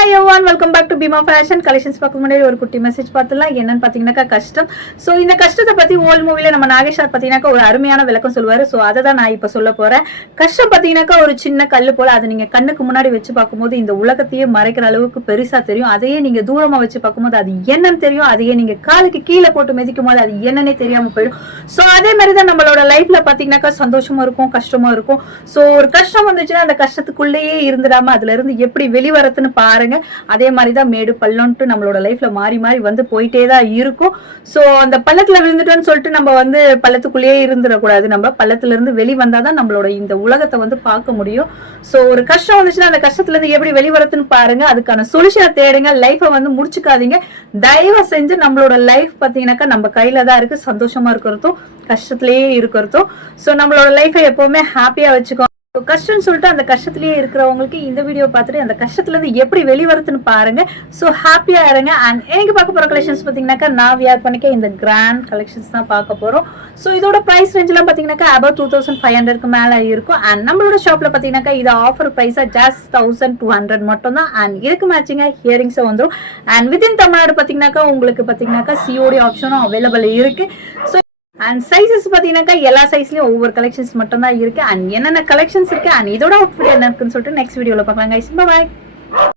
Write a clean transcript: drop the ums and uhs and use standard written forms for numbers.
Hi everyone, welcome back to Bheema fashion collections. பார்க்க முன்னாடி ஒரு குட்டி மெசேஜ் பார்த்துலாம். என்னன்னு பார்த்தீங்கன்னாக்கா கஷ்டம். ஸோ இந்த கஷ்டத்தை பற்றி ஓல்ட் மூவில நம்ம நாகேஷ் சார் பார்த்தீங்கன்னாக்கா ஒரு அருமையான விளக்கம் சொல்லுவார். ஸோ அதை தான் நான் இப்போ சொல்ல போகிறேன். கஷ்டம் பார்த்தீங்கன்னாக்கா ஒரு சின்ன கல் போல், அதை நீங்கள் கண்ணுக்கு முன்னாடி வச்சு பார்க்கும்போது இந்த உலகத்தையே மறைக்கிற அளவுக்கு பெருசாக தெரியும். அதையே நீங்கள் தூரமாக வச்சு பார்க்கும்போது அது என்னன்னு தெரியும். அதையே நீங்கள் காலுக்கு கீழே போட்டு மிதிக்கும் போது அது என்னன்னே தெரியாமல் போயிடும். ஸோ அதே மாதிரி தான் நம்மளோட லைஃப்ல பார்த்தீங்கன்னாக்கா சந்தோஷமா இருக்கும், கஷ்டமா இருக்கும். ஸோ ஒரு கஷ்டம் வந்துச்சுன்னா அந்த கஷ்டத்துக்குள்ளேயே இருந்துடாம அதுல இருந்து எப்படி வெளிவரத்துன்னு பாருங்க. அதே மாதிரிதான் மேடு பள்ளம்ட்டு நம்மளோட லைஃப்ல மாறி மாறி வந்து போயிட்டே தான் இருக்கும். சோ அந்த பள்ளத்துல விழுந்துட்டோம்னு சொல்லிட்டு நம்ம வந்து பள்ளத்துக்குள்ளேயே இருந்துடக்கூடாது. நம்ம பள்ளத்துல இருந்து வெளி வந்தாதான் நம்மளோட இந்த உலகத்தை வந்து பார்க்க முடியும். சோ ஒரு கஷ்டம் வந்துச்சுன்னா அந்த கஷ்டத்துல இருந்து எப்படி வெளிவரத்துன்னு பாருங்க. அதுக்கான சொல்யூஷனை தேடுங்க. லைஃபை வந்து முடிச்சுக்காதீங்க. தயவு செஞ்சு நம்மளோட லைஃப் பாத்தீங்கன்னாக்கா நம்ம கையில தான் இருக்கு. சந்தோஷமா இருக்கிறதும் கஷ்டத்திலேயே இருக்கிறதும். சோ நம்மளோட லைஃபை எப்பவுமே ஹாப்பியா வச்சுக்கோ. கஷ்டம்னு சொல்லிட்டு அந்த கஷ்டத்திலேயே இருக்கிறவங்களுக்கு இந்த வீடியோ பார்த்துட்டு அந்த கஷ்டத்துல இருந்து எப்படி வெளிவரத்துன்னு பாருங்க. ஸோ ஹாப்பியா இருங்க. அண்ட் எனக்கு பார்க்க போற கலெக்ஷன்ஸ் பார்த்தீங்கன்னாக்கா நான் வியர் பண்ணிக்க இந்த கிராண்ட் கலெக்ஷன்ஸ் தான் பார்க்க போறோம். ஸோ இதோட பிரைஸ் ரேஞ்ச்லாம் பார்த்தீங்கன்னாக்கா அபவ் 2500 மேலே இருக்கும். அண்ட் நம்மளோட ஷாப்ல பார்த்தீங்கன்னாக்கா இது ஆஃபர் பிரைஸா ஜஸ்ட் 1200 மட்டும் தான். அண்ட் இதுக்கு மேட்சிங்கா ஹியரிங்ஸும் வந்துடும். அண்ட் வித்தின் தமிழ்நாடு பார்த்தீங்கன்னாக்கா உங்களுக்கு பார்த்தீங்கன்னாக்கா சிஓடி ஆப்ஷனும் அவைலபிள் இருக்கு. ஸோ அண்ட் சைஸஸ் பார்த்தீங்கன்னாக்கா எல்லா சைஸ்லயும் ஒவ்வொரு கலெக்ஷன்ஸ் மட்டும் தான் இருக்கு. அண்ட் என்னென்ன கலெக்ஷன்ஸ் இருக்கு அண்ட் இதோட அவுட்ஃபிட் என்ன இருக்குன்னு சொல்லிட்டு நெக்ஸ்ட் வீடியோல பார்க்கலாம். Guys, by.